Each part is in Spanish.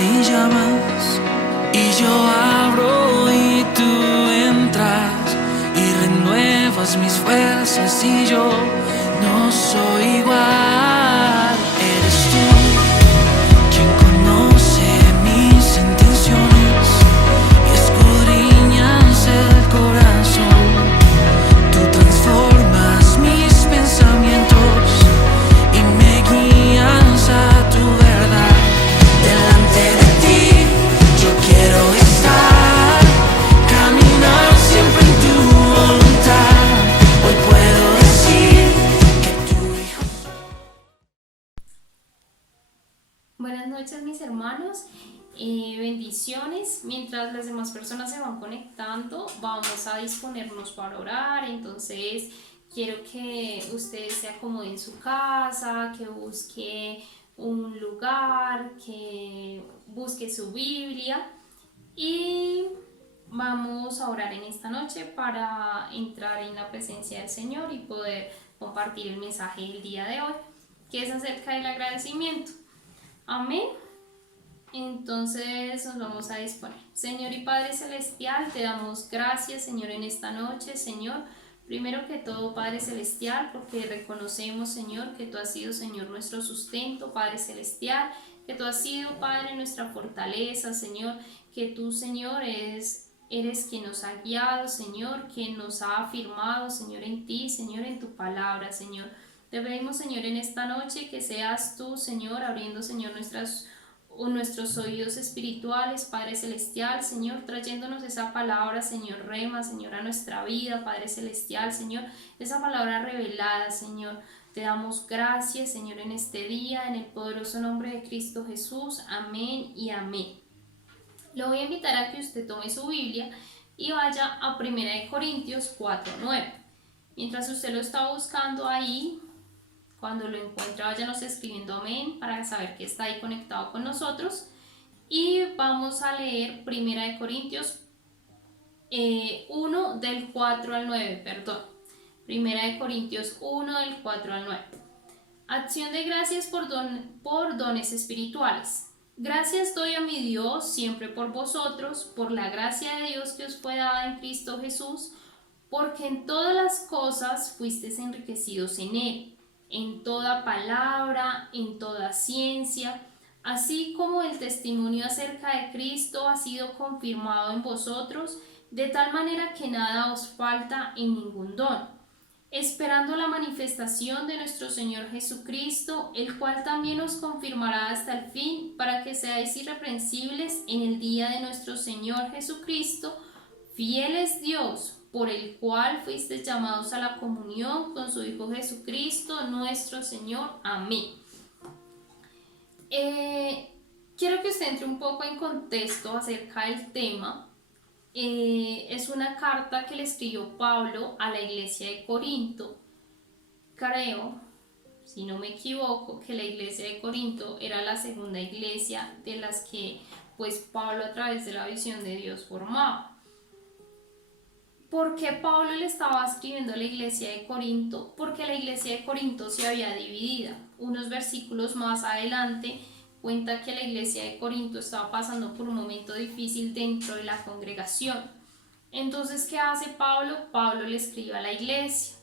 y llamas, y yo abro y tú entras y renuevas mis fuerzas y yo no soy igual. Eres tú quien conoce mis intenciones y escudriñas el corazón. Tú transformas mis pensamientos y me guías a tu verdad. Delante de ti yo quiero estar, caminar siempre en tu voluntad. Hoy puedo decir que tu hijo soy. Buenas noches, mis hermanos. Bendiciones. Mientras las demás personas se van conectando, vamos a disponernos para orar. Entonces quiero que usted se acomode en su casa, que busque un lugar, que busque su Biblia y vamos a orar en esta noche para entrar en la presencia del Señor y poder compartir el mensaje del día de hoy, que es acerca del agradecimiento. Amén. Entonces nos vamos a disponer. Señor y Padre Celestial, te damos gracias, Señor, en esta noche, Señor. Primero que todo, Padre Celestial, porque reconocemos, Señor, que tú has sido, Señor, nuestro sustento, Padre Celestial, que tú has sido, Padre, nuestra fortaleza, Señor, que tú, Señor, eres quien nos ha guiado, Señor, quien nos ha afirmado, Señor, en ti, Señor, en tu palabra, Señor. Te pedimos, Señor, en esta noche que seas tú, Señor, abriendo, Señor, nuestros oídos espirituales, Padre Celestial, Señor, trayéndonos esa palabra, Señor, rema, Señor, a nuestra vida, Padre Celestial, Señor, esa palabra revelada, Señor. Te damos gracias, Señor, en este día, en el poderoso nombre de Cristo Jesús. Amén y amén. Lo voy a invitar a que usted tome su Biblia y vaya a 1 Corintios 4:9. Mientras usted lo está buscando ahí, cuando lo encuentre, váyanos escribiendo amén para saber que está ahí conectado con nosotros. Y vamos a leer 1 Corintios 1 del 4 al 9, perdón. 1 Corintios 1 del 4 al 9. Acción de gracias por dones espirituales. Gracias doy a mi Dios siempre por vosotros, por la gracia de Dios que os fue dada en Cristo Jesús, porque en todas las cosas fuisteis enriquecidos en Él, en toda palabra, en toda ciencia, así como el testimonio acerca de Cristo ha sido confirmado en vosotros, de tal manera que nada os falta en ningún don, esperando la manifestación de nuestro Señor Jesucristo, el cual también os confirmará hasta el fin, para que seáis irreprensibles en el día de nuestro Señor Jesucristo. Fiel es Dios, por el cual fuisteis llamados a la comunión con su Hijo Jesucristo, nuestro Señor. Amén. Quiero que usted entre un poco en contexto acerca del tema. Es una carta que le escribió Pablo a la iglesia de Corinto. Creo, si no me equivoco, que la iglesia de Corinto era la segunda iglesia de las que pues Pablo, a través de la visión de Dios, formaba. ¿Por qué Pablo le estaba escribiendo a la iglesia de Corinto? Porque la iglesia de Corinto se había dividido. Unos versículos más adelante cuenta que la iglesia de Corinto estaba pasando por un momento difícil dentro de la congregación. Entonces, ¿qué hace Pablo? Pablo le escribe a la iglesia.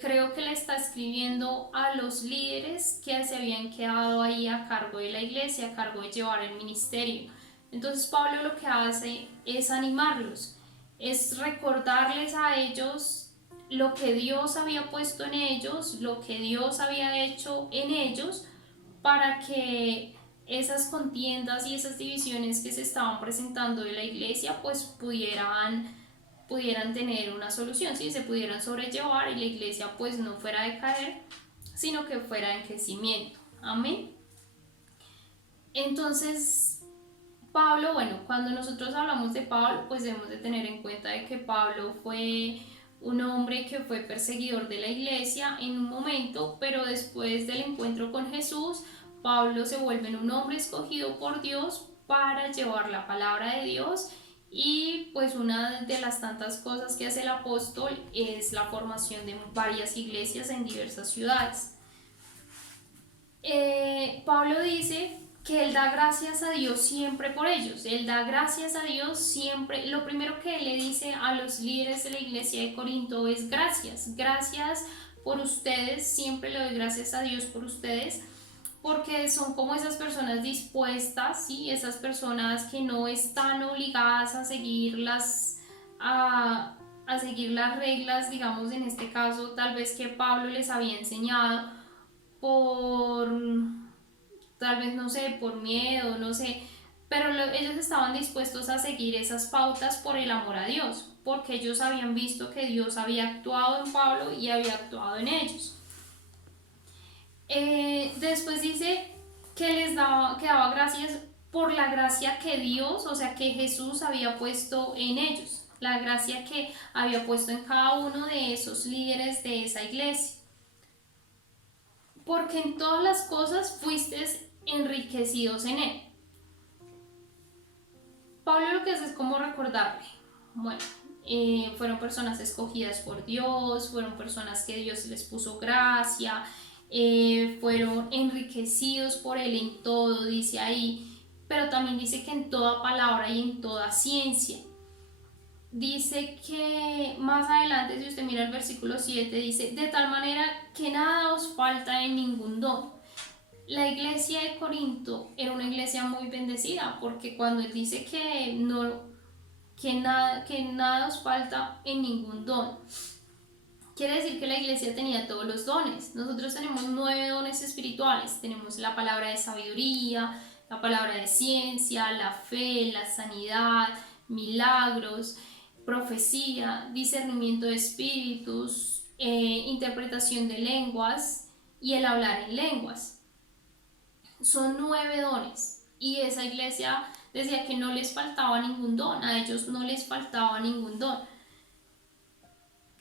Creo que le está escribiendo a los líderes que se habían quedado ahí a cargo de la iglesia, a cargo de llevar el ministerio. Entonces Pablo lo que hace es animarlos, es recordarles a ellos lo que Dios había puesto en ellos, lo que Dios había hecho en ellos, para que esas contiendas y esas divisiones que se estaban presentando en la iglesia pues pudieran tener una solución, ¿sí? Se pudieran sobrellevar y la iglesia pues no fuera a decaer, sino que fuera en crecimiento. Amén. Entonces Pablo, bueno, cuando nosotros hablamos de Pablo, pues debemos de tener en cuenta de que Pablo fue un hombre que fue perseguidor de la iglesia en un momento, pero después del encuentro con Jesús, Pablo se vuelve un hombre escogido por Dios para llevar la palabra de Dios. Y pues una de las tantas cosas que hace el apóstol es la formación de varias iglesias en diversas ciudades. Pablo dice que él da gracias a Dios siempre por ellos. Él da gracias a Dios siempre. Lo primero que él le dice a los líderes de la iglesia de Corinto es gracias. Gracias por ustedes. Siempre le doy gracias a Dios por ustedes. Porque son como esas personas dispuestas, ¿sí? Esas personas que no están obligadas a a seguir las reglas, digamos en este caso, tal vez que Pablo les había enseñado por, tal vez no sé, por miedo, no sé, pero ellos estaban dispuestos a seguir esas pautas por el amor a Dios, porque ellos habían visto que Dios había actuado en Pablo y había actuado en ellos. Después dice que daba gracias por la gracia que Dios, o sea que Jesús había puesto en ellos, la gracia que había puesto en cada uno de esos líderes de esa iglesia. Porque en todas las cosas fuisteis enriquecidos en él. Pablo lo que hace es como recordarle, bueno, fueron personas escogidas por Dios, fueron personas que Dios les puso gracia, fueron enriquecidos por él en todo, dice ahí, pero también dice que en toda palabra y en toda ciencia. Dice que más adelante, si usted mira el versículo 7, dice, de tal manera que nada os falta en ningún don. La iglesia de Corinto era una iglesia muy bendecida, porque cuando él dice que nada os falta en ningún don, quiere decir que la iglesia tenía todos los dones. Nosotros tenemos 9 dones espirituales. Tenemos la palabra de sabiduría, la palabra de ciencia, la fe, la sanidad, milagros, profecía, discernimiento de espíritus, interpretación de lenguas y el hablar en lenguas. Son 9 dones y esa iglesia decía que no les faltaba ningún don, a ellos no les faltaba ningún don.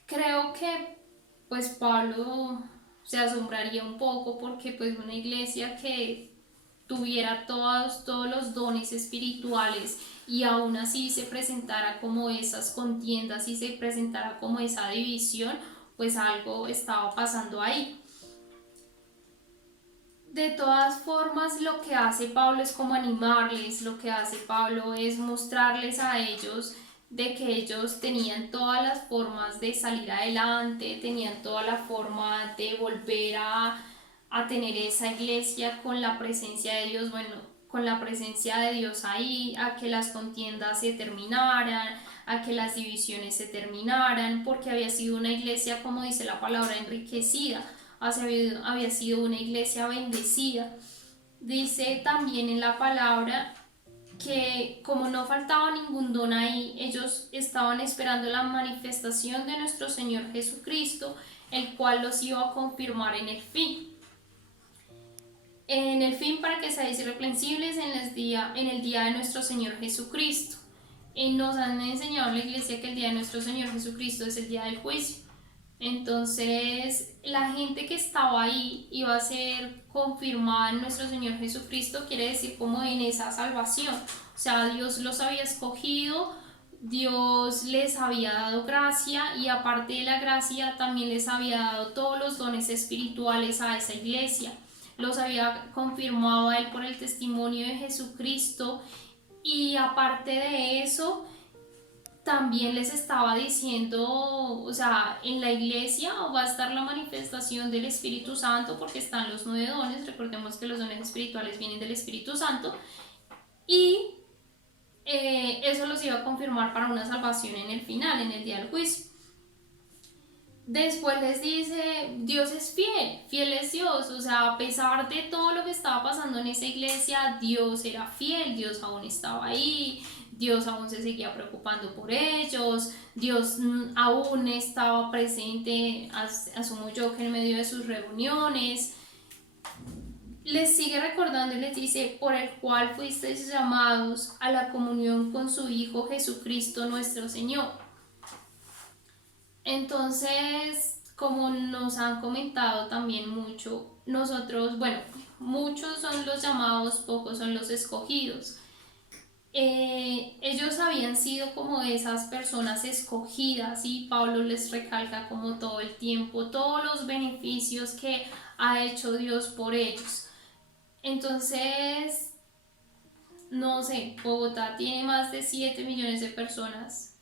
Creo que pues Pablo se asombraría un poco porque pues una iglesia que tuviera todos los dones espirituales y aún así se presentara como esas contiendas y se presentara como esa división, pues algo estaba pasando ahí. De todas formas, lo que hace Pablo es como animarles, lo que hace Pablo es mostrarles a ellos de que ellos tenían todas las formas de salir adelante, tenían toda la forma de volver a tener esa iglesia con la presencia de Dios, bueno, con la presencia de Dios ahí, a que las contiendas se terminaran, a que las divisiones se terminaran, porque había sido una iglesia, como dice la palabra, enriquecida, había sido una iglesia bendecida. Dice también en la palabra que como no faltaba ningún don ahí, ellos estaban esperando la manifestación de nuestro Señor Jesucristo, el cual los iba a confirmar en el fin. En el fin, para que seáis irreprensibles en el día de nuestro Señor Jesucristo. Nos han enseñado en la iglesia que el día de nuestro Señor Jesucristo es el día del juicio. Entonces, la gente que estaba ahí iba a ser confirmada en nuestro Señor Jesucristo, quiere decir como en esa salvación. O sea, Dios los había escogido, Dios les había dado gracia y aparte de la gracia también les había dado todos los dones espirituales a esa iglesia. Los había confirmado a él por el testimonio de Jesucristo y aparte de eso también les estaba diciendo, o sea, en la iglesia va a estar la manifestación del Espíritu Santo porque están los 9 dones, recordemos que los dones espirituales vienen del Espíritu Santo y eso los iba a confirmar para una salvación en el final, en el día del juicio. Después les dice, Dios es fiel, fiel es Dios, o sea, a pesar de todo lo que estaba pasando en esa iglesia, Dios era fiel, Dios aún estaba ahí, Dios aún se seguía preocupando por ellos, Dios aún estaba presente, asumo yo que en medio de sus reuniones. Les sigue recordando y les dice, por el cual fuisteis llamados a la comunión con su Hijo Jesucristo nuestro Señor. Entonces, como nos han comentado también mucho, nosotros, bueno, muchos son los llamados, pocos son los escogidos. Ellos habían sido como esas personas escogidas y Pablo les recalca como todo el tiempo todos los beneficios que ha hecho Dios por ellos. Entonces, no sé, Bogotá tiene más de 7 millones de personas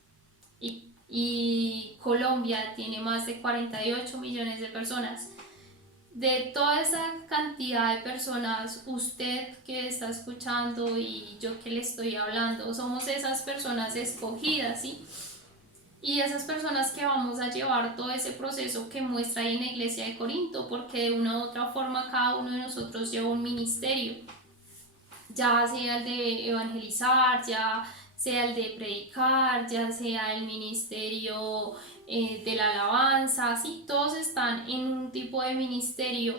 y Colombia tiene más de 48 millones de personas. De toda esa cantidad de personas, usted que está escuchando y yo que le estoy hablando, somos esas personas escogidas, ¿sí? Y esas personas que vamos a llevar todo ese proceso que muestra ahí en la iglesia de Corinto, porque de una u otra forma cada uno de nosotros lleva un ministerio, ya sea el de evangelizar, ya sea el de predicar, ya sea el ministerio de la alabanza, ¿sí? Todos están en un tipo de ministerio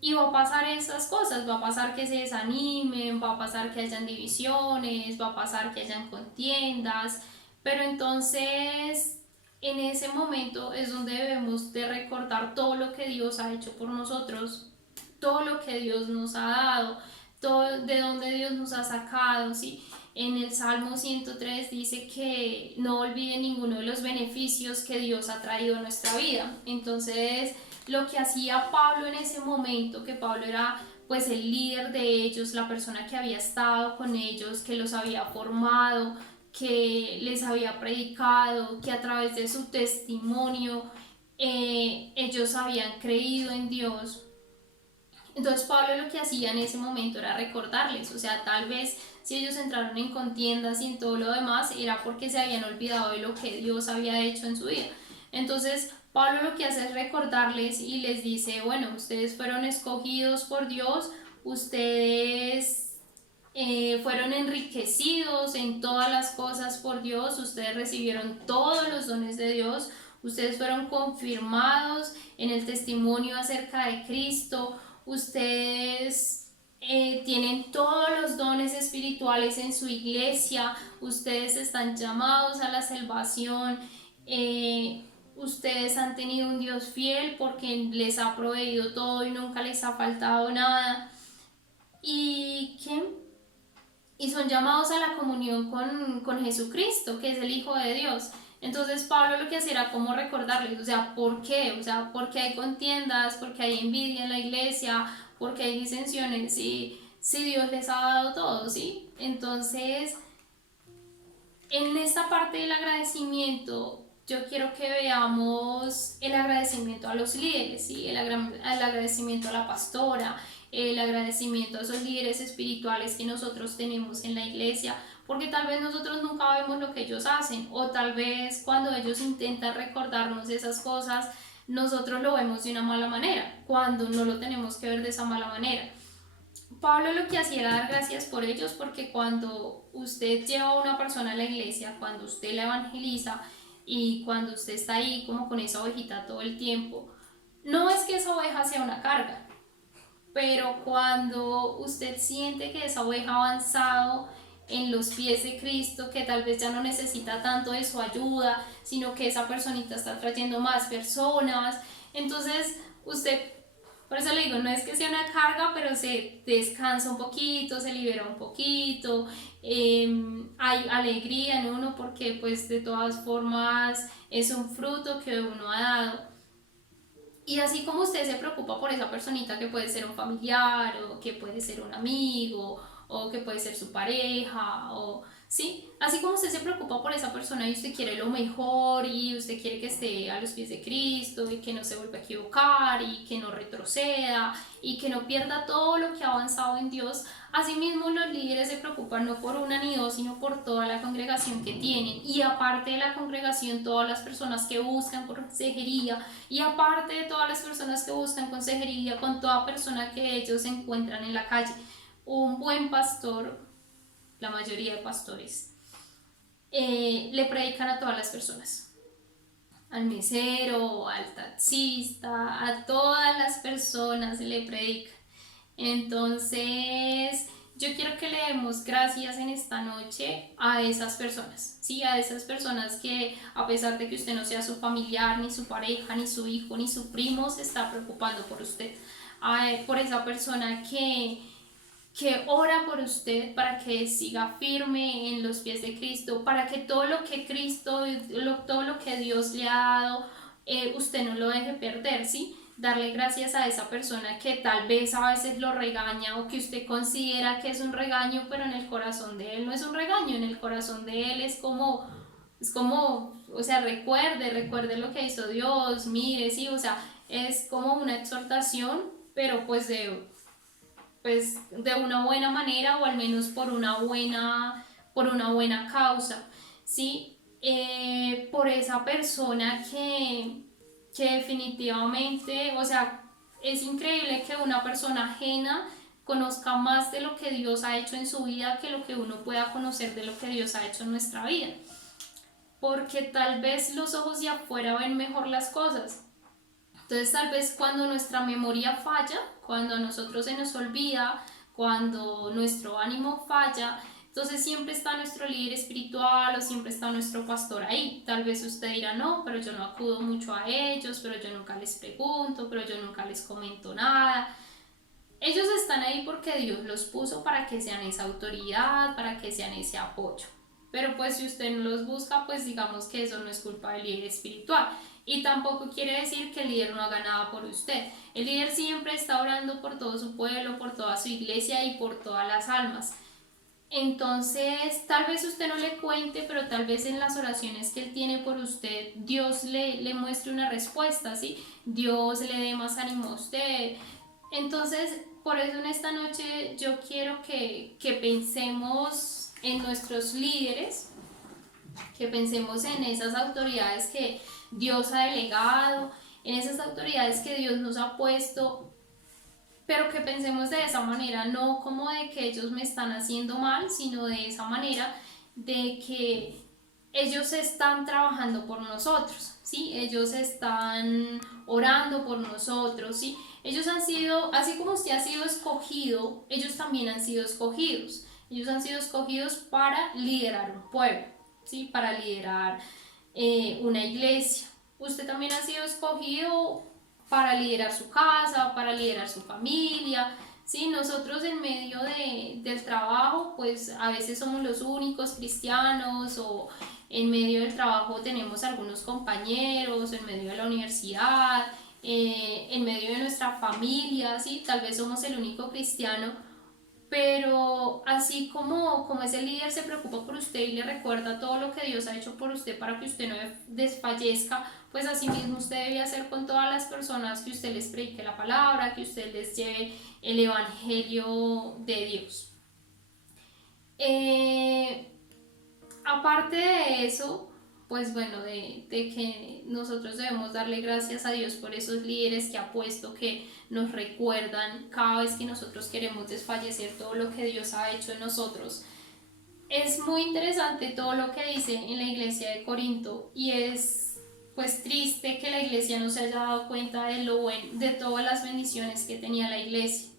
y va a pasar esas cosas, va a pasar que se desanimen, va a pasar que hayan divisiones, va a pasar que hayan contiendas, pero entonces en ese momento es donde debemos de recordar todo lo que Dios ha hecho por nosotros, todo lo que Dios nos ha dado, todo de donde Dios nos ha sacado, ¿sí? En el Salmo 103 dice que no olviden ninguno de los beneficios que Dios ha traído a nuestra vida. Entonces, lo que hacía Pablo en ese momento, que Pablo era pues el líder de ellos, la persona que había estado con ellos, que los había formado, que les había predicado, que a través de su testimonio ellos habían creído en Dios. Entonces Pablo lo que hacía en ese momento era recordarles, o sea, tal vez si ellos entraron en contiendas y en todo lo demás, era porque se habían olvidado de lo que Dios había hecho en su vida. Entonces Pablo lo que hace es recordarles y les dice, bueno, ustedes fueron escogidos por Dios, ustedes fueron enriquecidos en todas las cosas por Dios, ustedes recibieron todos los dones de Dios, ustedes fueron confirmados en el testimonio acerca de Cristo, ustedes tienen todos los dones espirituales en su iglesia, ustedes están llamados a la salvación, ustedes han tenido un Dios fiel porque les ha proveído todo y nunca les ha faltado nada. ¿Y qué? Y son llamados a la comunión con Jesucristo, que es el Hijo de Dios. Entonces Pablo lo que hacía era como recordarles, o sea, ¿por qué? O sea, ¿por qué hay contiendas? ¿Por qué hay envidia en la iglesia? ¿Por qué hay disensiones? Si Dios les ha dado todo, ¿sí? Entonces, en esta parte del agradecimiento, yo quiero que veamos el agradecimiento a los líderes, ¿sí? El agradecimiento a la pastora, el agradecimiento a esos líderes espirituales que nosotros tenemos en la iglesia, porque tal vez nosotros nunca vemos lo que ellos hacen, o tal vez cuando ellos intentan recordarnos esas cosas, nosotros lo vemos de una mala manera, cuando no lo tenemos que ver de esa mala manera. Pablo lo que hacía era dar gracias por ellos, porque cuando usted lleva a una persona a la iglesia, cuando usted la evangeliza y cuando usted está ahí como con esa ovejita todo el tiempo, no es que esa oveja sea una carga, pero cuando usted siente que esa oveja ha avanzado en los pies de Cristo, que tal vez ya no necesita tanto de su ayuda, sino que esa personita está trayendo más personas, entonces usted, por eso le digo, no es que sea una carga, pero se descansa un poquito, se libera un poquito, hay alegría en uno porque pues de todas formas es un fruto que uno ha dado. Y así como usted se preocupa por esa personita que puede ser un familiar o que puede ser un amigo o que puede ser su pareja o sí, así como usted se preocupa por esa persona y usted quiere lo mejor y usted quiere que esté a los pies de Cristo y que no se vuelva a equivocar y que no retroceda y que no pierda todo lo que ha avanzado en Dios, asimismo los líderes se preocupan no por una ni dos, sino por toda la congregación que tienen y aparte de la congregación todas las personas que buscan consejería y aparte de todas las personas que buscan consejería con toda persona que ellos encuentran en la calle. Un buen pastor, la mayoría de pastores, le predican a todas las personas, al mesero, al taxista, a todas las personas le predican. Entonces, yo quiero que le demos gracias en esta noche a esas personas, ¿sí? A esas personas que a pesar de que usted no sea su familiar, ni su pareja, ni su hijo, ni su primo, se está preocupando por usted. Por esa persona que ora por usted para que siga firme en los pies de Cristo, para que todo lo que Cristo, todo lo que Dios le ha dado, usted no lo deje perder, ¿sí? darle gracias a esa persona que tal vez a veces lo regaña o que usted considera que es un regaño, pero en el corazón de él no es un regaño, en el corazón de él es como, o sea, recuerde lo que hizo Dios, mire, sí, o sea, es como una exhortación, pero pues de una buena manera o al menos por una buena causa, ¿sí? Por esa persona que definitivamente, o sea, es increíble que una persona ajena conozca más de lo que Dios ha hecho en su vida que lo que uno pueda conocer de lo que Dios ha hecho en nuestra vida. Porque tal vez los ojos de afuera ven mejor las cosas. Entonces tal vez cuando nuestra memoria falla, cuando a nosotros se nos olvida, cuando nuestro ánimo falla, entonces siempre está nuestro líder espiritual o siempre está nuestro pastor ahí. Tal vez usted dirá, no, pero yo no acudo mucho a ellos, pero yo nunca les pregunto, pero yo nunca les comento nada. Ellos están ahí porque Dios los puso para que sean esa autoridad, para que sean ese apoyo. Pero pues si usted no los busca, pues digamos que eso no es culpa del líder espiritual. Y tampoco quiere decir que el líder no haga nada por usted. El líder siempre está orando por todo su pueblo, por toda su iglesia y por todas las almas. Entonces, tal vez usted no le cuente, pero tal vez en las oraciones que él tiene por usted, Dios le muestre una respuesta, ¿sí? Dios le dé más ánimo a usted. Entonces, por eso en esta noche yo quiero que pensemos en nuestros líderes, que pensemos en esas autoridades que Dios ha delegado, en esas autoridades que Dios nos ha puesto, pero que pensemos de esa manera, no como de que ellos me están haciendo mal, sino de esa manera de que ellos están trabajando por nosotros, ¿sí? Ellos están orando por nosotros, ¿sí? Ellos han sido, así como usted ha sido escogido, ellos también han sido escogidos. Ellos han sido escogidos para liderar un pueblo, ¿sí? Para liderar una iglesia. Usted también ha sido escogido para liderar su casa, para liderar su familia, ¿sí? Nosotros en medio del trabajo, pues a veces somos los únicos cristianos o en medio del trabajo tenemos algunos compañeros, en medio de la universidad, en medio de nuestra familia, ¿sí? Tal vez somos el único cristiano, pero así como ese líder se preocupa por usted y le recuerda todo lo que Dios ha hecho por usted para que usted no desfallezca, pues así mismo usted debe hacer con todas las personas que usted les predique la palabra, que usted les lleve el evangelio de Dios. Aparte de eso, pues bueno, de que nosotros debemos darle gracias a Dios por esos líderes que ha puesto, que nos recuerdan cada vez que nosotros queremos desfallecer todo lo que Dios ha hecho en nosotros. Es muy interesante todo lo que dice en la iglesia de Corinto y es pues triste que la iglesia no se haya dado cuenta de todas las bendiciones que tenía la iglesia.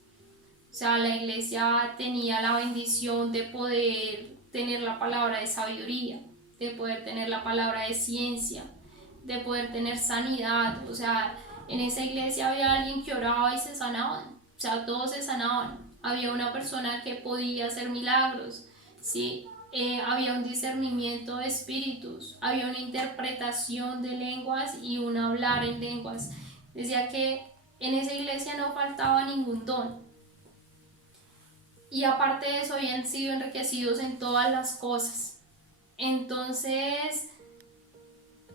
O sea, la iglesia tenía la bendición de poder tener la palabra de sabiduría, de poder tener la palabra de ciencia, de poder tener sanidad. O sea, en esa iglesia había alguien que oraba y se sanaban. O sea, todos se sanaban. Había una persona que podía hacer milagros, ¿sí? Había un discernimiento de espíritus, había una interpretación de lenguas y un hablar en lenguas. Decía que en esa iglesia no faltaba ningún don. Y aparte de eso habían sido enriquecidos en todas las cosas. Entonces,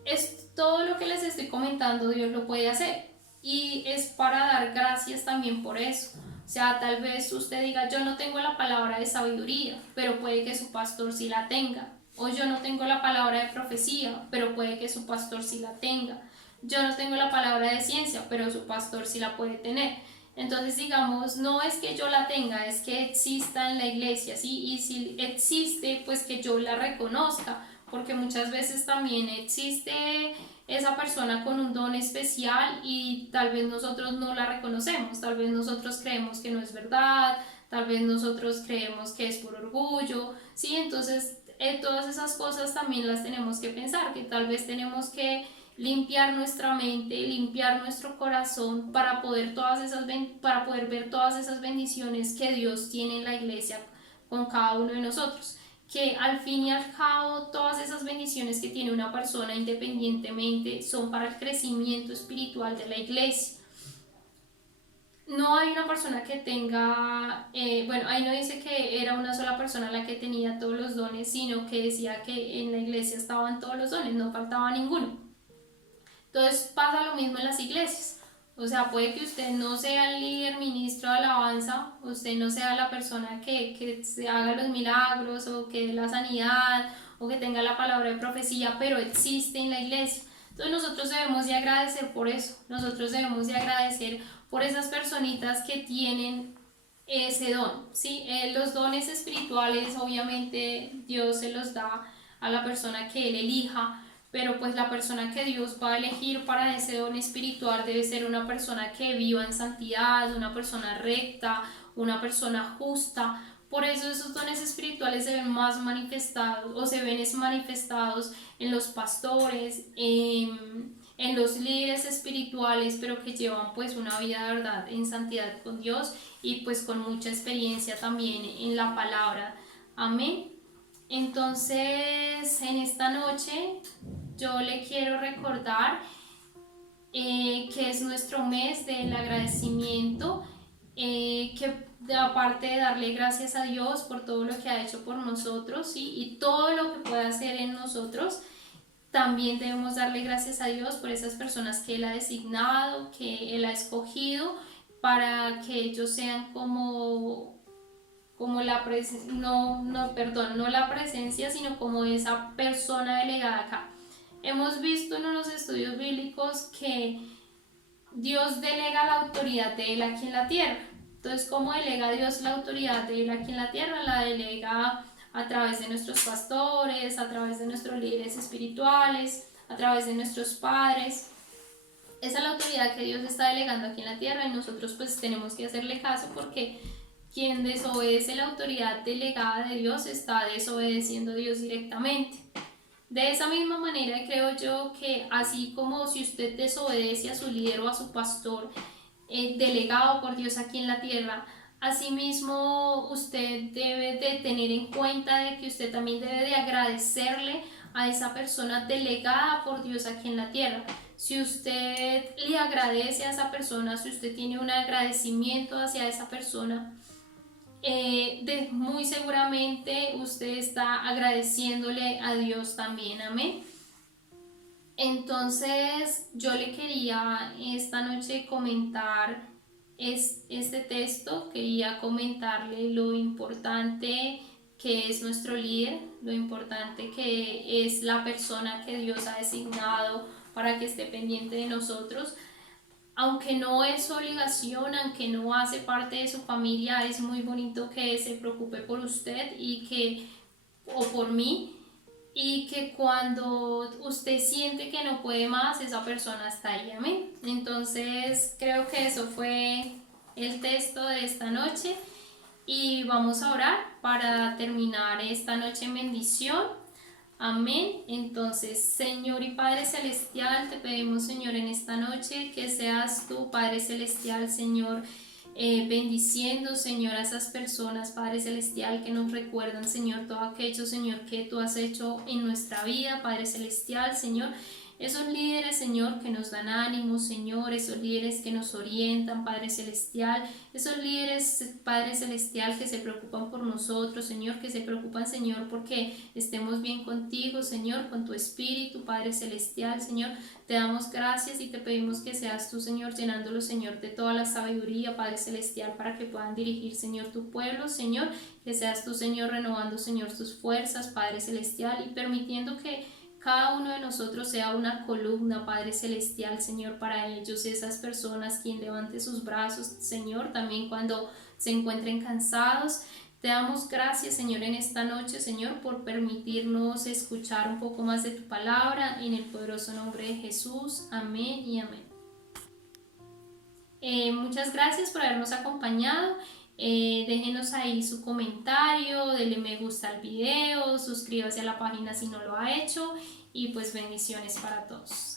es todo lo que les estoy comentando, Dios lo puede hacer. Y es para dar gracias también por eso. O sea, tal vez usted diga, yo no tengo la palabra de sabiduría, pero puede que su pastor sí la tenga. O yo no tengo la palabra de profecía, pero puede que su pastor sí la tenga. Yo no tengo la palabra de ciencia, pero su pastor sí la puede tener. Entonces, digamos, no es que yo la tenga, es que exista en la iglesia, ¿sí? Y si existe, pues que yo la reconozca, porque muchas veces también existe esa persona con un don especial y tal vez nosotros no la reconocemos, tal vez nosotros creemos que no es verdad, tal vez nosotros creemos que es por orgullo, ¿sí? Entonces, todas esas cosas también las tenemos que pensar, que tal vez tenemos que limpiar nuestra mente, limpiar nuestro corazón para poder ver todas esas bendiciones que Dios tiene en la iglesia con cada uno de nosotros, que al fin y al cabo todas esas bendiciones que tiene una persona independientemente son para el crecimiento espiritual de la iglesia. hay una persona que tenga, bueno, ahí no dice que era una sola persona la que tenía todos los dones, sino que decía que en la iglesia estaban todos los dones, no faltaba ninguno. Entonces pasa lo mismo en las iglesias. O sea, puede que usted no sea el líder, ministro de alabanza, usted no sea la persona que se haga los milagros o que dé la sanidad o que tenga la palabra de profecía, pero existe en la iglesia. Entonces nosotros debemos de agradecer por eso, nosotros debemos de agradecer por esas personitas que tienen ese don, ¿sí? Los dones espirituales obviamente Dios se los da a la persona que Él elija, pero pues la persona que Dios va a elegir para ese don espiritual debe ser una persona que viva en santidad, una persona recta, una persona justa. Por eso esos dones espirituales se ven más manifestados o se ven manifestados en los pastores, en los líderes espirituales, pero que llevan pues una vida de verdad en santidad con Dios y pues con mucha experiencia también en la palabra. Amén. Entonces, en esta noche yo le quiero recordar que es nuestro mes del agradecimiento, que aparte de darle gracias a Dios por todo lo que ha hecho por nosotros, ¿sí? Y todo lo que puede hacer en nosotros, también debemos darle gracias a Dios por esas personas que Él ha designado, que Él ha escogido, para que ellos sean como la presencia, no la presencia, sino como esa persona delegada acá. Hemos visto en unos estudios bíblicos que Dios delega la autoridad de Él aquí en la tierra. Entonces, ¿cómo delega Dios la autoridad de Él aquí en la tierra? La delega a través de nuestros pastores, a través de nuestros líderes espirituales, a través de nuestros padres. Esa es la autoridad que Dios está delegando aquí en la tierra y nosotros pues tenemos que hacerle caso, porque quien desobedece la autoridad delegada de Dios está desobedeciendo a Dios directamente. De esa misma manera creo yo que así como si usted desobedece a su líder o a su pastor delegado por Dios aquí en la tierra, asimismo usted debe de tener en cuenta de que usted también debe de agradecerle a esa persona delegada por Dios aquí en la tierra. Si usted le agradece a esa persona, si usted tiene un agradecimiento hacia esa persona, muy seguramente usted está agradeciéndole a Dios también. Amén. Entonces yo le quería esta noche comentar este texto, quería comentarle lo importante que es nuestro líder, lo importante que es la persona que Dios ha designado para que esté pendiente de nosotros. Aunque no es su obligación, aunque no hace parte de su familia, es muy bonito que se preocupe por usted o por mí, y que cuando usted siente que no puede más, esa persona está ahí. Amén. Entonces creo que eso fue el texto de esta noche y vamos a orar para terminar esta noche en bendición. Amén. Entonces, Señor y Padre Celestial, te pedimos, Señor, en esta noche que seas tú, Padre Celestial, Señor, bendiciendo, Señor, a esas personas, Padre Celestial, que nos recuerdan, Señor, todo aquello, Señor, que tú has hecho en nuestra vida, Padre Celestial, Señor. Esos líderes, Señor, que nos dan ánimo, Señor, esos líderes que nos orientan, Padre Celestial, esos líderes, Padre Celestial, que se preocupan por nosotros, Señor, que se preocupan, Señor, porque estemos bien contigo, Señor, con tu Espíritu, Padre Celestial, Señor. Te damos gracias y te pedimos que seas tú, Señor, llenándolo, Señor, de toda la sabiduría, Padre Celestial, para que puedan dirigir, Señor, tu pueblo, Señor, que seas tú, Señor, renovando, Señor, tus fuerzas, Padre Celestial, y permitiendo que cada uno de nosotros sea una columna, Padre Celestial, Señor, para ellos, esas personas, quien levante sus brazos, Señor, también cuando se encuentren cansados. Te damos gracias, Señor, en esta noche, Señor, por permitirnos escuchar un poco más de tu palabra, en el poderoso nombre de Jesús. Amén y amén. Muchas gracias por habernos acompañado. Déjenos ahí su comentario, denle me gusta al video, suscríbase a la página si no lo ha hecho y pues bendiciones para todos.